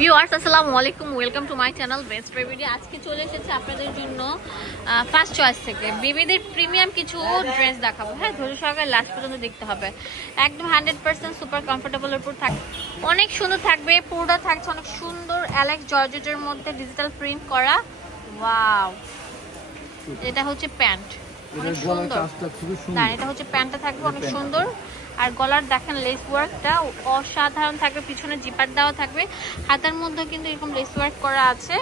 Viewers আসসালামু আলাইকুম, welcome to my channel best baby. আজকে চলে এসেছে আপনাদের জন্য ফার্স্ট চয়েস থেকে বেবিদের প্রিমিয়াম কিছু ড্রেস দেখাবো। হ্যাঁ, ধৈর্য সহকারে লাস্ট পর্যন্ত দেখতে হবে। একদম 100% সুপার কমফোর্টেবলের উপর থাকবে, অনেক সুন্দর থাকবে। পুরোটা থাকছে অনেক সুন্দর অ্যালেক্স জর্জেটের মধ্যে ডিজিটাল প্রিন্ট করা। ওয়াও, এটা হচ্ছে প্যান্ট, অনেক সুন্দর। এটা হচ্ছে প্যান্টটা থাকবে অনেক সুন্দর। আর গলার দেখেন লেস ওয়ার্কটা অসাধারণ থাকবে, পিছনে জিপার দেওয়া থাকবে, হাতার মধ্যে কিন্তু এরকম লেস ওয়ার্ক করা আছে।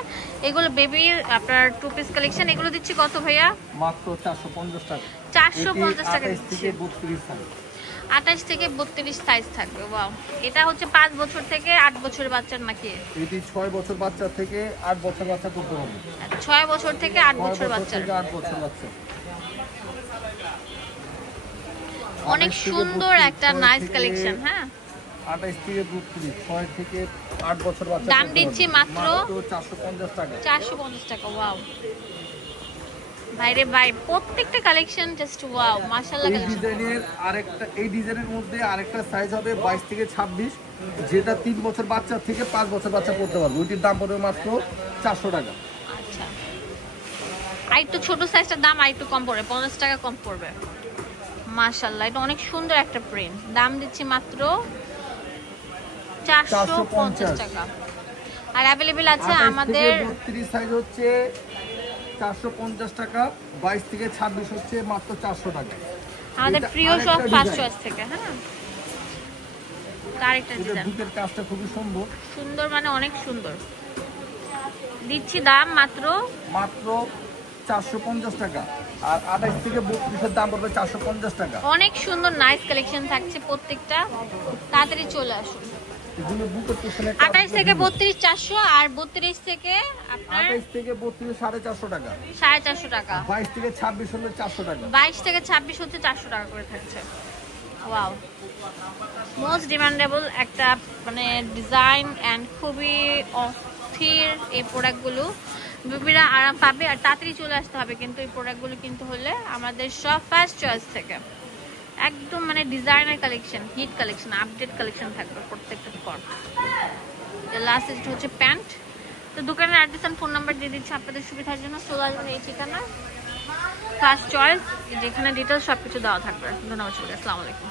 এগুলো বেবির আপনার টু পিস কালেকশন। এগুলো দিচ্ছি কত ভাইয়া? মাত্র 450 টাকা। 450 টাকা দিচ্ছি। 28 থেকে 32 সাইজ থাকবে। ওয়াও, এটা হচ্ছে 5 বছর থেকে 8 বছরের বাচ্চার নাকি? এটি 6 বছর বাচ্চা থেকে 8 বছর বাচ্চা করতে হবে। 6 বছর থেকে 8 বছর বাচ্চা। 8 বছর বাচ্চা। অনেক সুন্দর একটা নাইস কালেকশন। হ্যাঁ, 28 থেকে 32, 6 থেকে 8 বছর বাচ্চা। দাম দিচ্ছি মাত্র 450 টাকা। 450 টাকা। ওয়াও ভাইরে ভাই, প্রত্যেকটা কালেকশন জাস্ট ওয়াও, মাশাআল্লাহ। এই ডিজাইনের মধ্যে আরেকটা সাইজ হবে 22 থেকে 26, যেটা 3 বছর বাচ্চা থেকে 5 বছর বাচ্চা পড়তে পারবে। ওইটির দাম পড়বে মাত্র 400 টাকা। আচ্ছা, আর একটু ছোট সাইজটার দাম আর একটু কম পড়বে, 50 টাকা কম পড়বে। মাশাআল্লাহ, এটা অনেক সুন্দর একটা প্রিন্ট। দাম দিচ্ছি মাত্র 450 টাকা। আর अवेलेबल আছে আমাদের 32 সাইজ হচ্ছে 450 টাকা, 22 থেকে 26 হচ্ছে মাত্র 400 টাকা। আমাদের প্রিয় সব ফার্স্ট চয়েস থেকে। হ্যাঁ, আরেকটা ডিজাইন, বুকের কাজটা খুবই সুন্দর। সুন্দর মানে অনেক সুন্দর। দিচ্ছি দাম মাত্র 450 টাকা। আর 28 থেকে 32 এর দাম পড়বে 450 টাকা। অনেক সুন্দর নাইস কালেকশন থাকছে প্রত্যেকটা। তাড়াতাড়ি চলে আসুন। এগুলো বুকের পিছনে 28 থেকে 32 400, আর 32 থেকে আপনার 28 থেকে 32 450 টাকা, 450 টাকা। 22 থেকে 26 হলো 400 টাকা। 22 থেকে 26 হচ্ছে 400 টাকা করে থাকছে। ওয়াও, মোস্ট ডিমান্ডেবল একটা মানে ডিজাইন এন্ড খুবই অস্থির এই প্রোডাক্টগুলো। বেবিরা আরাম পাবে আর তাড়াতাড়ি চলে আসতে হবে কিন্তু এই প্রোডাক্টগুলো কিনতে হলে আমাদের সব ফার্স্ট চয়েস থেকে। একদম মানে designer collection, hit collection, update collection থাকবে প্রত্যেকটা পর। লাস্ট হচ্ছে প্যান্ট। তো দোকানের অ্যাড্রেস আর ফোন নাম্বার দিয়ে দিচ্ছি আপনাদের সুবিধার জন্য। চলে আসবেন এই ঠিকানা, ফার্স্ট চয়েস, যেখানে ডিটেলস সবকিছু দেওয়া থাকবে। ধন্যবাদ সবাইকে, আসসালামু আলাইকুম।